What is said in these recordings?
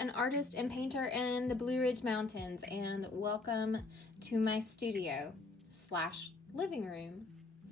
an artist and painter in the Blue Ridge Mountains, and welcome to my studio slash living room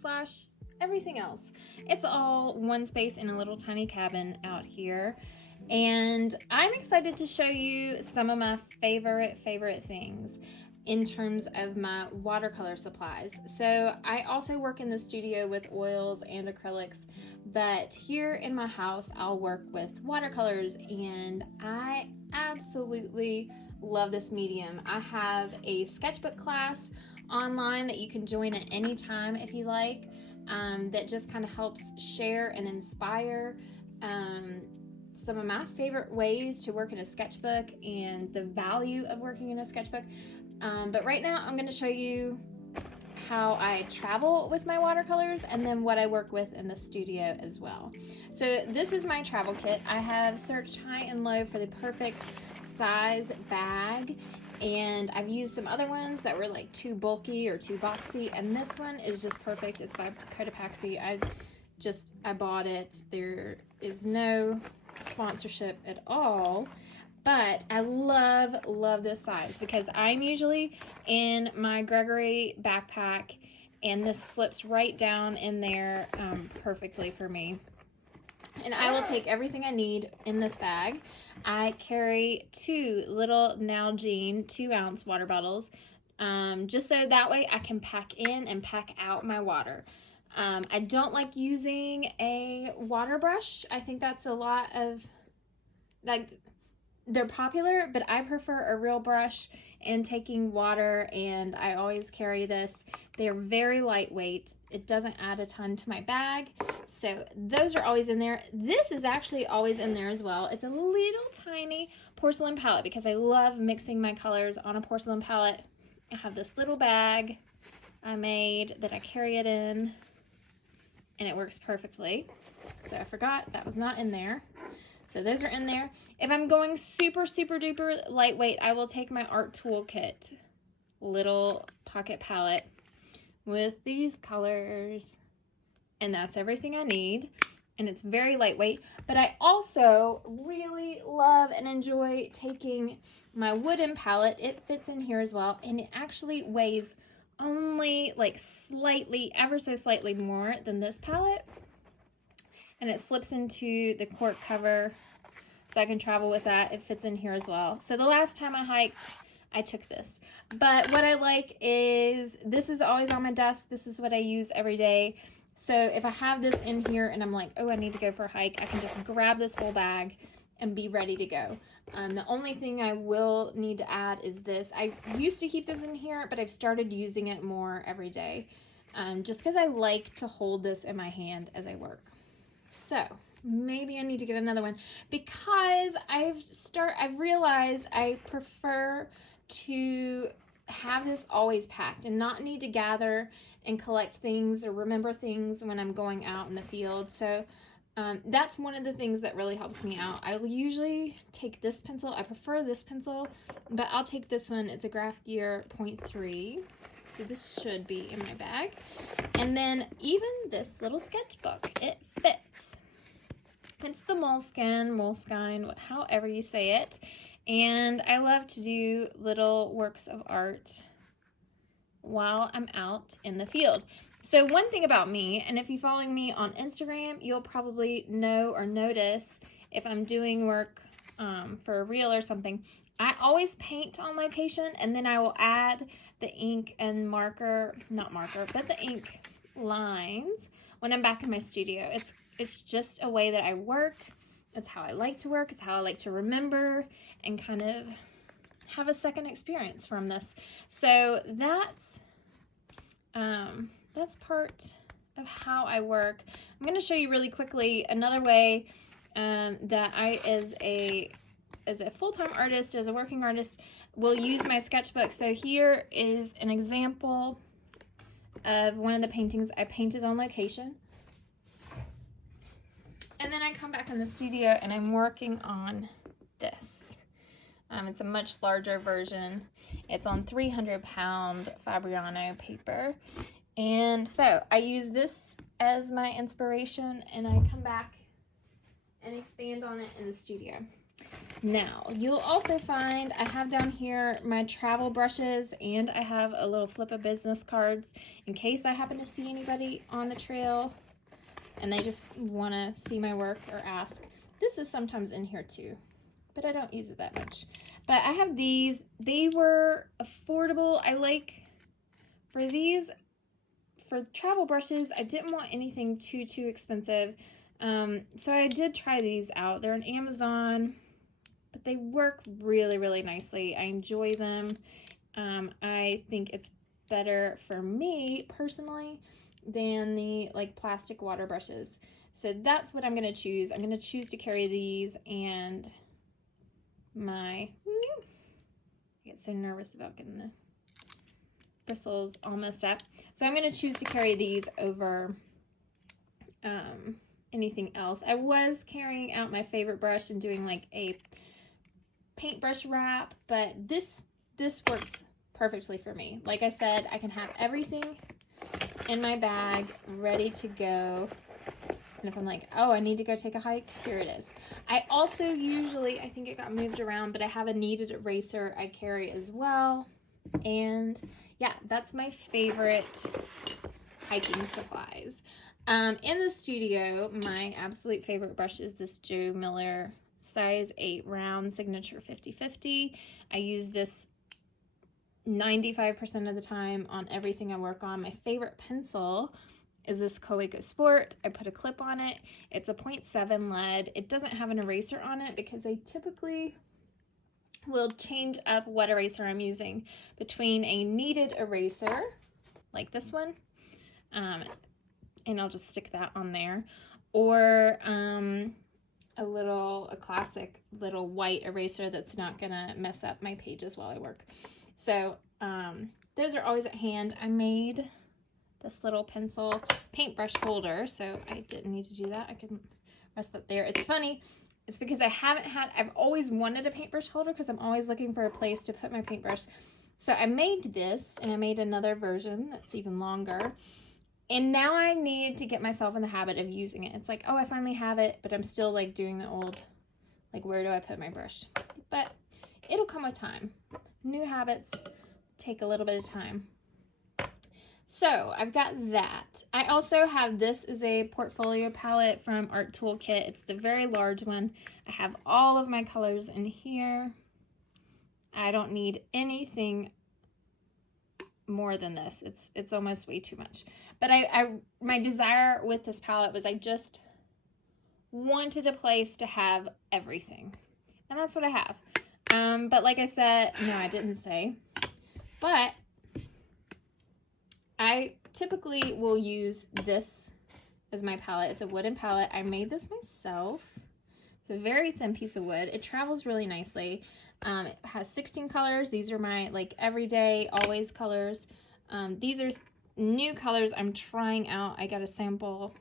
slash everything else. It's all one space in a little tiny cabin out here, and I'm excited to show you some of my favorite things in terms of my watercolor supplies. So I also work in the studio with oils and acrylics, but here in my house I'll work with watercolors, and I absolutely love this medium. I have a sketchbook class online that you can join at any time if you like, that just kind of helps share and inspire some of my favorite ways to work in a sketchbook and the value of working in a sketchbook. But right now I'm going to show you how I travel with my watercolors and then what I work with in the studio as well. So this is my travel kit. I have searched high and low for the perfect size bag, and I've used some other ones that were like too bulky or too boxy, and this one is just perfect. It's by Cotopaxi. I bought it. There is no sponsorship at all, but I love this size because I'm usually in my Gregory backpack, and this slips right down in there perfectly for me. And I will take everything I need in this bag. I carry two little Nalgene 2-ounce water bottles, just so that way I can pack in and pack out my water. I don't like using a water brush. I think that's a lot of, like, they're popular, but I prefer a real brush and taking water, and I always carry this. They're very lightweight. It doesn't add a ton to my bag, so those are always in there. This is actually always in there as well. It's a little tiny porcelain palette because I love mixing my colors on a porcelain palette. I have this little bag I made that I carry it in, and it works perfectly. So I forgot that was not in there. So those are in there. If I'm going super duper lightweight, I will take my art toolkit little pocket palette with these colors, and that's everything I need, and it's very lightweight. But I also really love and enjoy taking my wooden palette. It fits in here as well, and it actually weighs only like slightly, ever so slightly more than this palette, and it slips into the cork cover so I can travel with that. It fits in here as well. So the last time I hiked, I took this. But what I like is this is always on my desk. This is what I use every day. So if I have this in here and I'm like, oh, I need to go for a hike, I can just grab this whole bag and be ready to go. The only thing I will need to add is this. I used to keep this in here, but I've started using it more every day, just because I like to hold this in my hand as I work. So maybe I need to get another one because I've realized I prefer to have this always packed and not need to gather and collect things or remember things when I'm going out in the field. So that's one of the things that really helps me out. I will usually take this pencil. I prefer this pencil, but I'll take this one. It's a Graph Gear 0.3. So this should be in my bag. And then even this little sketchbook, it fits. It's the Moleskine, however you say it. And I love to do little works of art while I'm out in the field. So one thing about me, and if you're following me on Instagram, you'll probably know or notice if I'm doing work for a reel or something, I always paint on location, and then I will add the ink and the ink lines when I'm back in my studio. It's just a way that I work. It's how I like to work. It's how I like to remember and kind of have a second experience from this. So that's part of how I work. I'm going to show you really quickly another way that I, as a full-time artist, as a working artist, will use my sketchbook. So here is an example of one of the paintings I painted on location. And then I come back in the studio and I'm working on this. It's a much larger version. It's on 300-pound Fabriano paper. And so I use this as my inspiration, and I come back and expand on it in the studio. Now, you'll also find I have down here my travel brushes, and I have a little flip of business cards in case I happen to see anybody on the trail and they just want to see my work or ask. This is sometimes in here too, but I don't use it that much. But I have these. They were affordable. I like, for these, for travel brushes, I didn't want anything too expensive. So I did try these out. They're on Amazon, but they work really nicely. I enjoy them. I think it's better for me personally than the like plastic water brushes. So that's what I'm going to choose. I'm going to choose to carry these, and I get so nervous about getting the bristles all messed up. So I'm going to choose to carry these over anything else. I was carrying out my favorite brush and doing like a paintbrush wrap, but this works perfectly for me. Like I said, I can have everything in my bag ready to go, and if I'm like, oh, I need to go take a hike, here it is. I also usually, I think it got moved around, but I have a kneaded eraser I carry as well. And yeah, that's my favorite hiking supplies. In the studio, my absolute favorite brush is this Joe Miller size 8 round signature 50/50. I use this 95% of the time on everything I work on. My favorite pencil is this Coeco Sport. I put a clip on it. It's a 0.7 lead. It doesn't have an eraser on it because I typically will change up what eraser I'm using between a kneaded eraser like this one, and I'll just stick that on there, or a classic little white eraser that's not gonna mess up my pages while I work. So those are always at hand. I made this little pencil paintbrush holder, so I didn't need to do that. I can rest that there. It's funny, it's because I've always wanted a paintbrush holder because I'm always looking for a place to put my paintbrush. So I made this, and I made another version that's even longer. And now I need to get myself in the habit of using it. It's like, oh, I finally have it, but I'm still like doing the old, like, where do I put my brush? But it'll come with time. New habits take a little bit of time. So I've got that. I also have, this is a portfolio palette from Art Toolkit. It's the very large one. I have all of my colors in here. I don't need anything more than this. It's almost way too much. But my desire with this palette was I just wanted a place to have everything. And that's what I have. But like I said, no, I didn't say. But I typically will use this as my palette. It's a wooden palette. I made this myself. It's a very thin piece of wood. It travels really nicely. It has 16 colors. These are my like everyday, always colors. These are new colors I'm trying out. I got a sample,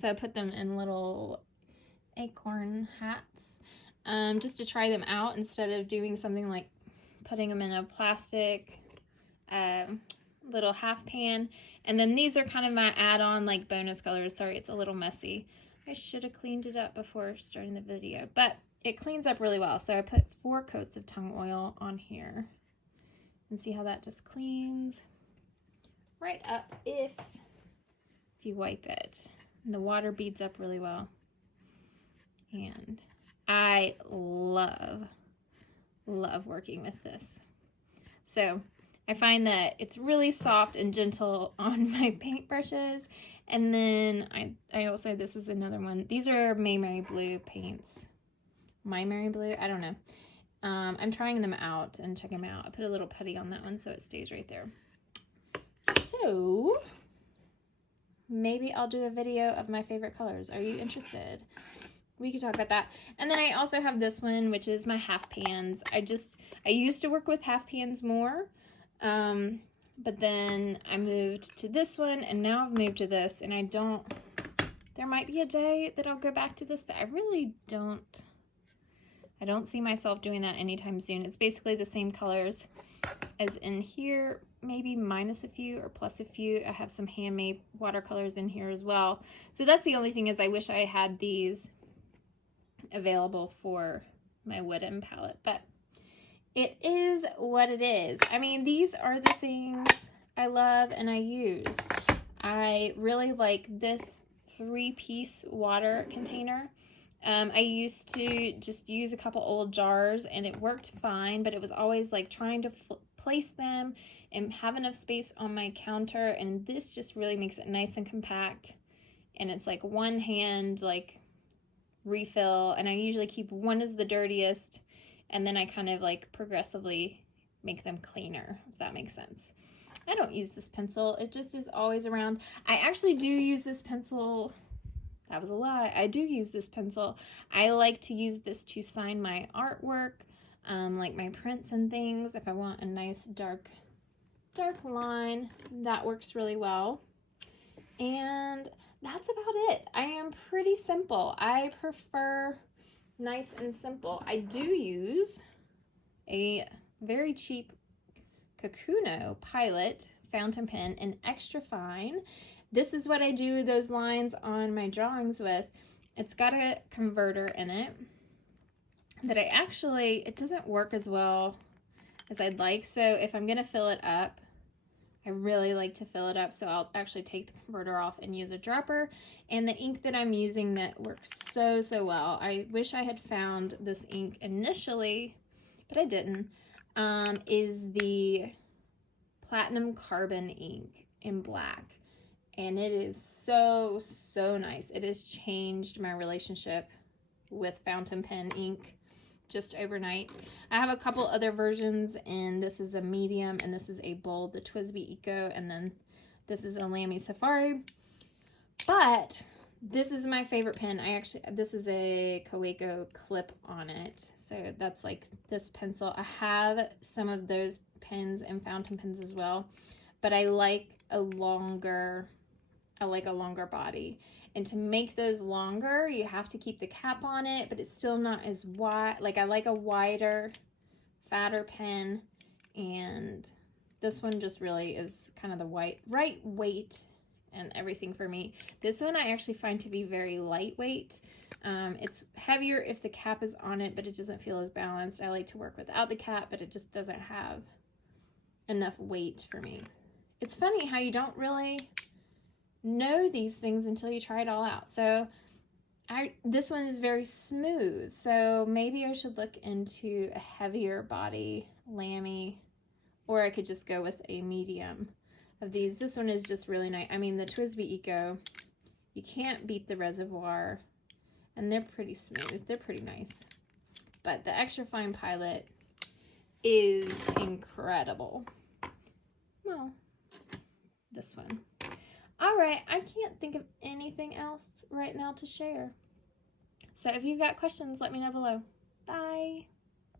so I put them in little acorn hats just to try them out instead of doing something like putting them in a plastic little half pan. And then these are kind of my add-on like bonus colors. Sorry, it's a little messy. I should have cleaned it up before starting the video, but it cleans up really well. So I put 4 coats of tung oil on here, and see how that just cleans right up if you wipe it. And the water beads up really well. And I love working with this. So I find that it's really soft and gentle on my paintbrushes. And then I also, this is another one. These are May Mary Blue paints. My Mary Blue, I don't know. I'm trying them out and checking them out. I put a little putty on that one so it stays right there. So maybe I'll do a video of my favorite colors. Are you interested? We could talk about that. And then I also have this one, which is my half pans. I used to work with half pans more, but then I moved to this one, and now I've moved to this, and there might be a day that I'll go back to this, but I really don't see myself doing that anytime soon. It's basically the same colors as in here, maybe minus a few or plus a few. I have some handmade watercolors in here as well. So that's the only thing, is I wish I had these available for my wooden palette, but it is what it is. I mean, these are the things I love and I use. I really like this 3-piece water container. I used to just use a couple old jars and it worked fine, but it was always like trying to place them and have enough space on my counter, and this just really makes it nice and compact, and it's like one hand like refill, and I usually keep one as the dirtiest, and then I kind of like progressively make them cleaner, if that makes sense. I don't use this pencil. It just is always around. I actually do use this pencil. That was a lie. I do use this pencil. I like to use this to sign my artwork, like my prints and things. If I want a nice dark line, that works really well. And that's about it. I am pretty simple. I prefer nice and simple. I do use a very cheap Kakuno Pilot fountain pen in extra fine. This is what I do those lines on my drawings with. It's got a converter in it that it doesn't work as well as I'd like. So if I'm gonna fill it up, I really like to fill it up, so I'll actually take the converter off and use a dropper. And the ink that I'm using that works so well, I wish I had found this ink initially, but I didn't, is the Platinum Carbon ink in black. And it is so nice. It has changed my relationship with fountain pen ink just overnight. I have a couple other versions, and this is a medium, and this is a bold, the TWSBI Eco, and then this is a Lamy Safari. But this is my favorite pen. This is a Kaweco clip on it. So that's like this pencil. I have some of those pens and fountain pens as well, but I like a longer body. And to make those longer, you have to keep the cap on it, but it's still not as wide. Like, I like a wider, fatter pen, and this one just really is kind of the right weight and everything for me. This one I actually find to be very lightweight. It's heavier if the cap is on it, but it doesn't feel as balanced. I like to work without the cap, but it just doesn't have enough weight for me. It's funny how you don't really know these things until you try it all out. So this one is very smooth, so maybe I should look into a heavier body Lamy, or I could just go with a medium of these. This one is just really nice. I mean, the TWSBI Eco, you can't beat the Reservoir, and they're pretty smooth. They're pretty nice. But the extra fine Pilot is incredible. Well, this one. All right, I can't think of anything else right now to share. So if you've got questions, let me know below. Bye.